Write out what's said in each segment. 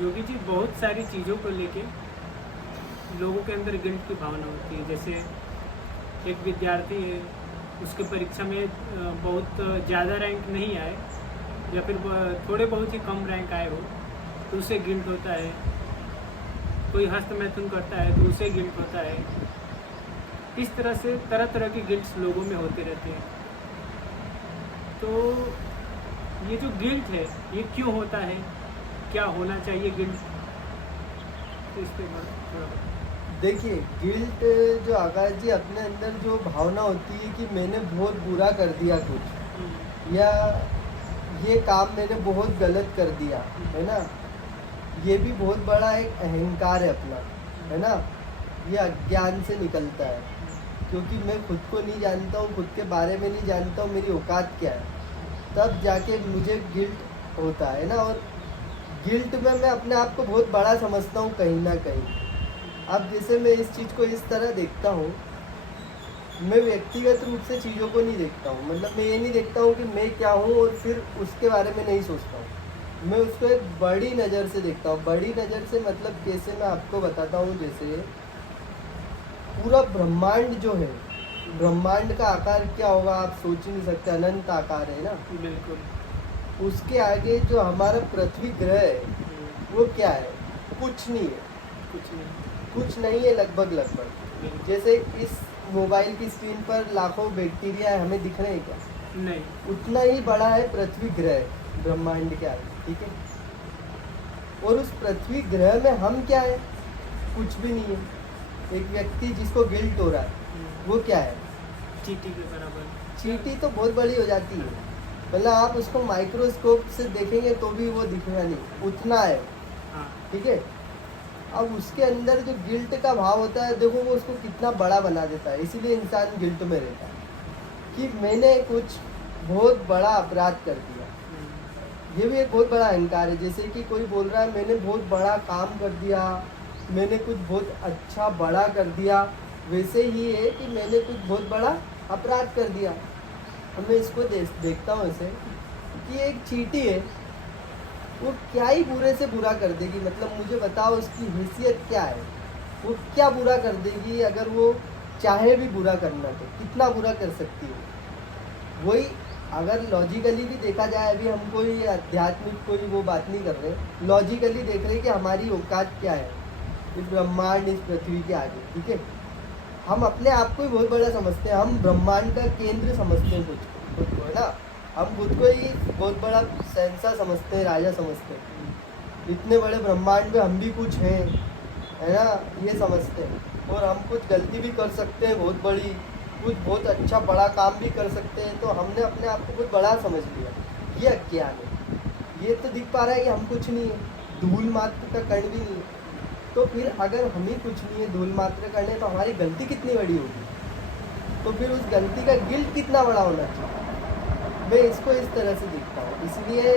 जोगी जी, बहुत सारी चीज़ों को लेके लोगों के अंदर गिल्ट की भावना होती है। जैसे एक विद्यार्थी है, उसके परीक्षा में बहुत ज़्यादा रैंक नहीं आए या फिर थोड़े बहुत ही कम रैंक आए हो तो उसे गिल्ट होता है। कोई हस्त मैथुन करता है तो उसे गिल्ट होता है। इस तरह से तरह तरह की गिल्ट्स लोगों में होते रहते हैं। तो ये जो गिल्ट है ये क्यों होता है, क्या होना चाहिए गिल्ट, तो इस पर थोड़ा देखिए, गिल्ट जो आकाश जी अपने अंदर जो भावना होती है कि मैंने बहुत बुरा कर दिया कुछ, या ये काम मैंने बहुत गलत कर दिया, है ना। ये भी बहुत बड़ा एक अहंकार है अपना, है ना। ये अज्ञान से निकलता है, क्योंकि मैं खुद को नहीं जानता हूँ, खुद के बारे में नहीं जानता हूँ, मेरी औकात क्या है, तब जाके मुझे गिल्ट होता है ना। और गिल्ट में मैं अपने आप को बहुत बड़ा समझता हूँ कहीं ना कहीं। अब जैसे मैं इस चीज़ को इस तरह देखता हूँ, मैं व्यक्तिगत रूप से चीज़ों को नहीं देखता हूँ। मतलब मैं ये नहीं देखता हूँ कि मैं क्या हूँ और फिर उसके बारे में नहीं सोचता हूँ। मैं उसको एक बड़ी नज़र से देखता हूँ। बड़ी नज़र से मतलब कैसे, मैं आपको बताता हूँ। जैसे पूरा ब्रह्मांड जो है, ब्रह्मांड का आकार क्या होगा आप सोच ही नहीं सकते, अनंत आकार है ना। बिल्कुल। उसके आगे जो हमारा पृथ्वी ग्रह है वो क्या है, कुछ नहीं है। कुछ नहीं। कुछ नहीं है, लगभग लगभग। जैसे इस मोबाइल की स्क्रीन पर लाखों बैक्टीरिया है, हमें दिख रहे हैं क्या? नहीं। उतना ही बड़ा है पृथ्वी ग्रह ब्रह्मांड के आगे, ठीक है। और उस पृथ्वी ग्रह में हम क्या है, कुछ भी नहीं है। एक व्यक्ति जिसको गिल्ट हो रहा है वो क्या है, चींटी के बराबर। चींटी तो बहुत बड़ी हो जाती है। मतलब आप उसको माइक्रोस्कोप से देखेंगे तो भी वो दिखेगा नहीं, उतना है, हाँ। ठीक है। अब उसके अंदर जो गिल्ट का भाव होता है, देखो वो उसको कितना बड़ा बना देता है। इसीलिए इंसान गिल्ट में रहता है कि मैंने कुछ बहुत बड़ा अपराध कर दिया। ये भी एक बहुत बड़ा अहंकार है। जैसे कि कोई बोल रहा है मैंने बहुत बड़ा काम कर दिया, मैंने कुछ बहुत अच्छा बड़ा कर दिया, वैसे ही है कि मैंने कुछ बहुत बड़ा अपराध कर दिया। अब मैं इसको देखता हूँ ऐसे कि एक चींटी है, वो क्या ही बुरे से बुरा कर देगी। मतलब मुझे बताओ उसकी हैसियत क्या है, वो क्या बुरा कर देगी। अगर वो चाहे भी बुरा करना तो कितना बुरा कर सकती है। वही अगर लॉजिकली भी देखा जाए, अभी हम कोई आध्यात्मिक कोई वो बात नहीं कर रहे, लॉजिकली देख रहे कि हमारी औकात क्या है इस ब्रह्मांड, इस पृथ्वी के आगे, ठीक है। हम अपने आप को ही बहुत बड़ा समझते हैं, हम ब्रह्मांड का केंद्र समझते हैं खुद को, है ना। हम खुद को ही बहुत बड़ा शहंशाह समझते हैं, राजा समझते हैं। इतने बड़े ब्रह्मांड में हम भी कुछ हैं, है ना, ये समझते हैं। और हम कुछ गलती भी कर सकते हैं बहुत बड़ी, कुछ बहुत अच्छा बड़ा काम भी कर सकते हैं। तो हमने अपने आप को बहुत बड़ा समझ लिया, ये अज्ञान है। ये तो दिख पा रहा है कि हम कुछ नहीं है, धूल मात्र का कण भी नहीं है। तो फिर अगर हम ही कुछ नहीं है, धूल मात्र का कण है, तो हमारी गलती कितनी बड़ी होगी, तो फिर उस गलती का गिल्ट कितना बड़ा होना चाहिए। मैं इसको इस तरह से देखता हूँ। इसलिए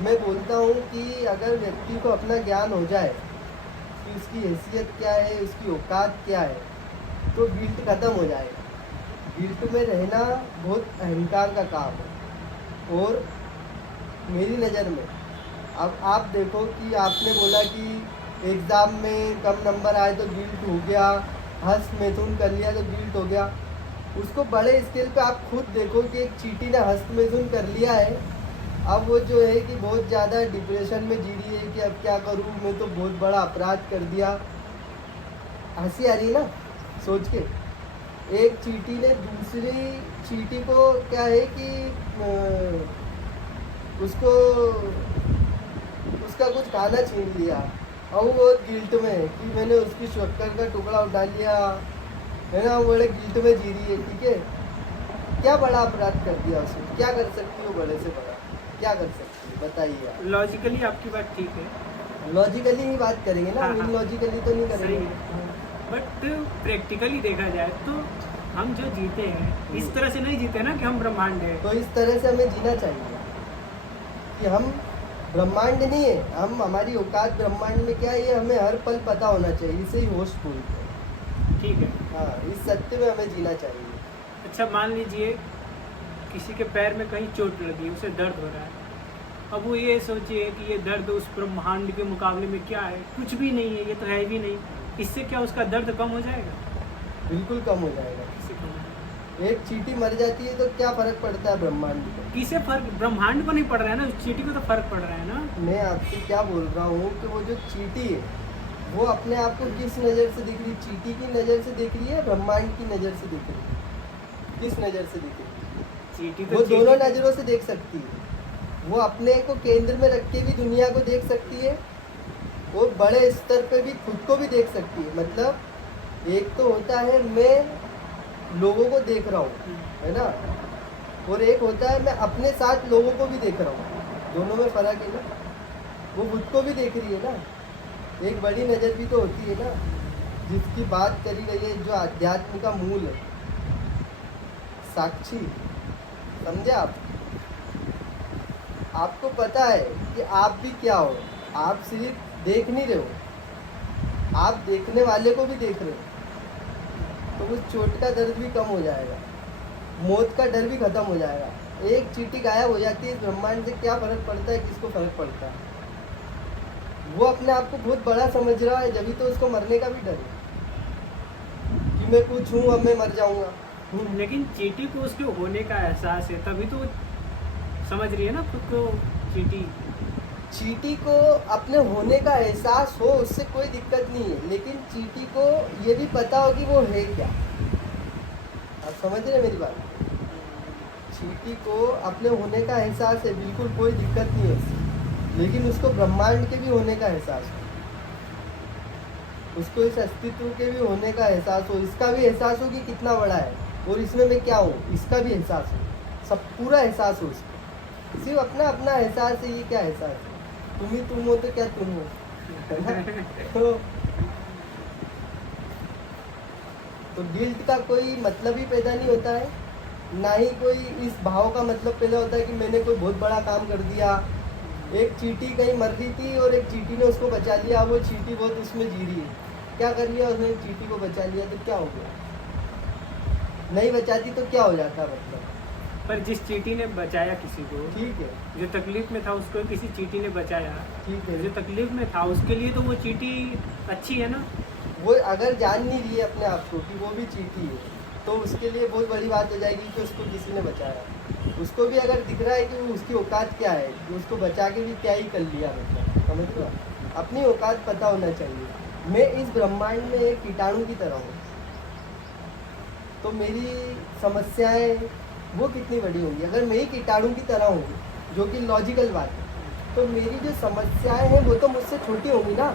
मैं बोलता हूँ कि अगर व्यक्ति को अपना ज्ञान हो जाए कि उसकी हैसियत क्या है, उसकी औकात क्या है, तो गिल्ट खत्म हो जाएगा। गिल्ट में रहना बहुत अहंकार का काम है। और मेरी नज़र में अब आप देखो कि आपने बोला कि एग्ज़ाम में कम नंबर आए तो गिल्ट हो गया, हस्त मैथुन कर लिया तो गिल्ट हो गया। उसको बड़े स्केल पे आप खुद देखो कि एक चींटी ने हस्त मैथुन कर लिया है, अब वो जो है कि बहुत ज़्यादा डिप्रेशन में जी रही है कि अब क्या करूँ, मैं तो बहुत बड़ा अपराध कर दिया। हंसी आ रही है ना सोच के। एक चींटी ने दूसरी चींटी को क्या है कि उसको उसका कुछ खाना छीन लिया, और वो बहुत गिल्ट में है कि मैंने उसकी शक्कर का टुकड़ा उठा लिया, है ना। वो बड़े गिल्ट में जी रही है, ठीक है। क्या बड़ा अपराध कर दिया उसने, क्या कर सकती हो बड़े से बड़ा, क्या कर सकती है बताइए आप। लॉजिकली आपकी बात ठीक है। लॉजिकली ही बात करेंगे ना, हाँ, हाँ। इनलॉजिकली तो नहीं सही करेंगे। है। बट प्रैक्टिकली देखा जाए तो हम जो जीते हैं इस तरह से नहीं जीते ना कि हम ब्रह्मांड है। तो इस तरह से हमें जीना चाहिए कि हम ब्रह्मांड नहीं है, हम हमारी औकात ब्रह्मांड में क्या है ये हमें हर पल पता होना चाहिए। इसे ही होश बोलते हैं। ठीक है। हाँ, इस सत्य में हमें जीना चाहिए। अच्छा, मान लीजिए किसी के पैर में कहीं चोट लगी, उसे दर्द हो रहा है, अब वो ये सोचिए कि ये दर्द उस ब्रह्मांड के मुकाबले में क्या है, कुछ भी नहीं है, ये तो है भी नहीं। इससे क्या उसका दर्द कम हो जाएगा? बिल्कुल कम हो जाएगा। इससे कम हो एक चींटी मर जाती है तो क्या फर्क पड़ता है ब्रह्मांड को? किसे फर्क, ब्रह्मांड को नहीं पड़ रहा है ना, उस चींटी को तो फर्क पड़ रहा है ना। मैं आपसे क्या बोल रहा हूँ कि वो जो चींटी है वो अपने आप को किस नज़र से देख रही है? चींटी की नज़र से देख रही है, ब्रह्मांड की नज़र से देख रही है? किस नज़र से देख रही है? चींटी वो तो दोनों चींटी- नज़रों से देख सकती है। वो अपने को केंद्र में रख के भी दुनिया को देख सकती है, वो बड़े स्तर पे भी खुद को भी देख सकती है। मतलब एक तो होता है मैं लोगों को देख रहा हूँ, है ना, और एक होता है मैं अपने साथ लोगों को भी देख रहा हूँ। दोनों में फर्क है ना। वो खुद को भी देख रही है ना। एक बड़ी नज़र भी तो होती है ना, जिसकी बात करी गई है, जो अध्यात्म का मूल है, साक्षी। समझे आप? आपको पता है कि आप भी क्या हो, आप सिर्फ देख नहीं रहे हो, आप देखने वाले को भी देख रहे हो। तो उस चोट का दर्द भी कम हो जाएगा, मौत का डर भी खत्म हो जाएगा। एक चींटी गायब हो जाती है, ब्रह्मांड से क्या फर्क पड़ता है? किसको फर्क पड़ता है? वो अपने आप को बहुत बड़ा समझ रहा है, जब तो उसको मरने का भी डर है कि मैं कुछ हूँ, अब मैं मर जाऊंगा। लेकिन चींटी को उसके होने का एहसास है, तभी तो समझ रही है ना खुद को चींटी। चींटी को अपने होने का एहसास हो, उससे कोई दिक्कत नहीं है, लेकिन चींटी को ये भी पता हो कि वो है क्या। आप समझ रहे हैं मेरी बात? चींटी को अपने होने का एहसास है, बिल्कुल कोई दिक्कत नहीं है उससे, लेकिन उसको ब्रह्मांड के भी होने का एहसास हो, उसको इस अस्तित्व के भी होने का एहसास हो, इसका भी एहसास हो कि कितना बड़ा है और इसमें मैं क्या हूँ, इसका भी एहसास हो, सब पूरा एहसास हो उसको। सिर्फ अपना अपना एहसास है। ये क्या एहसास है? तुम ही तुम हो तो क्या तुम हो, है ना? तो गिल्ट का कोई मतलब ही पैदा नहीं होता है, ना ही कोई इस भाव का मतलब पैदा होता है कि मैंने कोई बहुत बड़ा काम कर दिया। एक चींटी कहीं मर रही थी और एक चींटी ने उसको बचा लिया, वो चींटी बहुत उसमें जी रही है, क्या कर लिया उसने? चींटी को बचा लिया, तो क्या हो गया? नहीं बचाती तो क्या हो जाता? मतलब पर जिस चींटी ने बचाया किसी को, ठीक है, जो तकलीफ में था उसको किसी चींटी ने बचाया, ठीक है। जो तकलीफ में था उसके लिए तो वो चींटी अच्छी है ना। वो अगर जान नहीं रही है अपने आप को कि वो भी चींटी है, तो उसके लिए बहुत बड़ी बात हो जाएगी कि उसको किसी ने बचाया। उसको भी अगर दिख रहा है कि वो उसकी औकात क्या है, कि उसको बचा के भी क्या ही कर लिया, मतलब समझ लो, अपनी औकात पता होना चाहिए। मैं इस ब्रह्मांड में एक कीटाणु की तरह हूँ, तो मेरी समस्याएं वो कितनी बड़ी होंगी अगर मैं ही कीटाणु की तरह हूँ, जो कि लॉजिकल बात है। तो मेरी जो समस्याएं हैं वो तो मुझसे छोटी होंगी ना।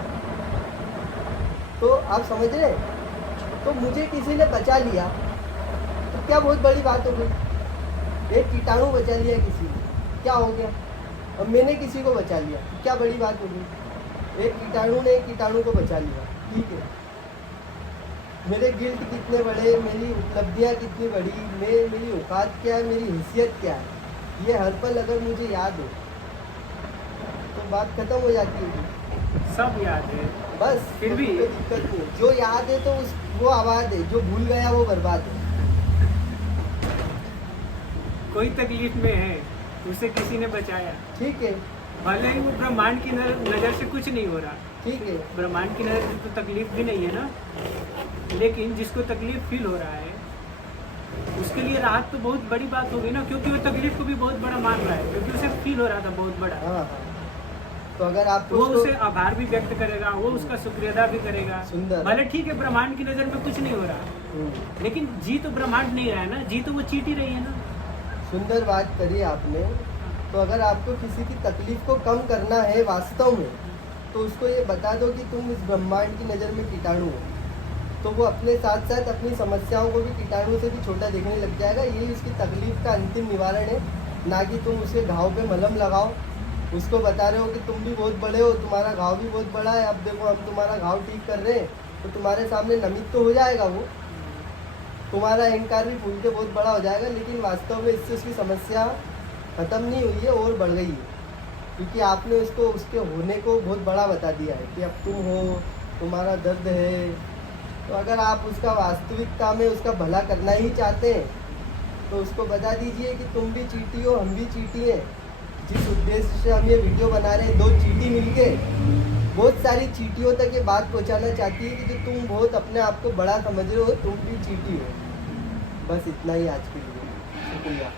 तो आप समझ रहे हैं? तो मुझे किसी ने बचा लिया तो क्या बहुत बड़ी बात हो गई? एक कीटाणु बचा लिया किसी ने, क्या हो गया? और मैंने किसी को बचा लिया, तो क्या बड़ी बात हो गई? एक कीटाणु ने एक कीटाणु को बचा लिया, ठीक है। मेरे गिल्ट कितने बड़े, मेरी उपलब्धियाँ कितनी बड़ी, मेरी औकात क्या है, मेरी हैसियत क्या है, ये हर पल अगर मुझे याद हो तो बात खत्म हो जाती है। सब याद है, बस फिर भी कोई दिक्कत नहीं है। जो याद है तो वो आबाद है, जो भूल गया वो बर्बाद है। कोई तकलीफ में है, उसे किसी ने बचाया, ठीक है, भले ही वो ब्रह्मांड की नज़र से कुछ नहीं हो रहा, ठीक है, ब्रह्मांड की नज़र से तो तकलीफ भी नहीं है ना, लेकिन जिसको तकलीफ फील हो रहा है उसके लिए राहत तो बहुत बड़ी बात होगी ना, क्योंकि वो तकलीफ को भी बहुत बड़ा मान रहा है, क्योंकि उसे फील हो रहा था बहुत बड़ा। हाँ हाँ। तो अगर आप वो उसे आभार भी व्यक्त करेगा, वो उसका शुक्रिया अदा भी करेगा। सुंदर। भले ठीक है ब्रह्मांड की नज़र में कुछ नहीं हो रहा, लेकिन जी तो ब्रह्मांड नहीं रहा है ना, जी तो वो चींटी रही है ना। सुंदर बात करी आपने। तो अगर आपको किसी की तकलीफ को कम करना है वास्तव में, तो उसको ये बता दो कि तुम इस ब्रह्मांड की नज़र में कीटाणु हो, तो वो अपने साथ साथ अपनी समस्याओं को भी कीटाणु से भी छोटा देखने लग जाएगा। यही उसकी तकलीफ का अंतिम निवारण है, ना कि तुम उसके घाव पे मलहम लगाओ, उसको बता रहे हो कि तुम भी बहुत बड़े हो, तुम्हारा घाव भी बहुत बड़ा है, अब देखो हम तुम्हारा घाव ठीक कर रहे हैं, तो तुम्हारे सामने नमित तो हो जाएगा वो, तुम्हारा अहंकार भी फूल के बहुत बड़ा हो जाएगा, लेकिन वास्तव में इससे उसकी समस्या ख़त्म नहीं हुई है और बढ़ गई है, क्योंकि आपने उसको उसके होने को बहुत बड़ा बता दिया है कि अब तुम हो, तुम्हारा दर्द है। तो अगर आप उसका वास्तविकता में उसका भला करना ही चाहते हैं, तो उसको बता दीजिए कि तुम भी चींटी हो, हम भी चींटी हैं, जिस उद्देश्य से हम ये वीडियो बना रहे हैं, 2 चींटी मिलके बहुत सारी चींटियों तक ये बात पहुंचाना चाहती है कि जो तुम बहुत अपने आप को बड़ा समझ रहे हो, तुम भी चींटी हो। बस इतना ही आज के लिए, शुक्रिया।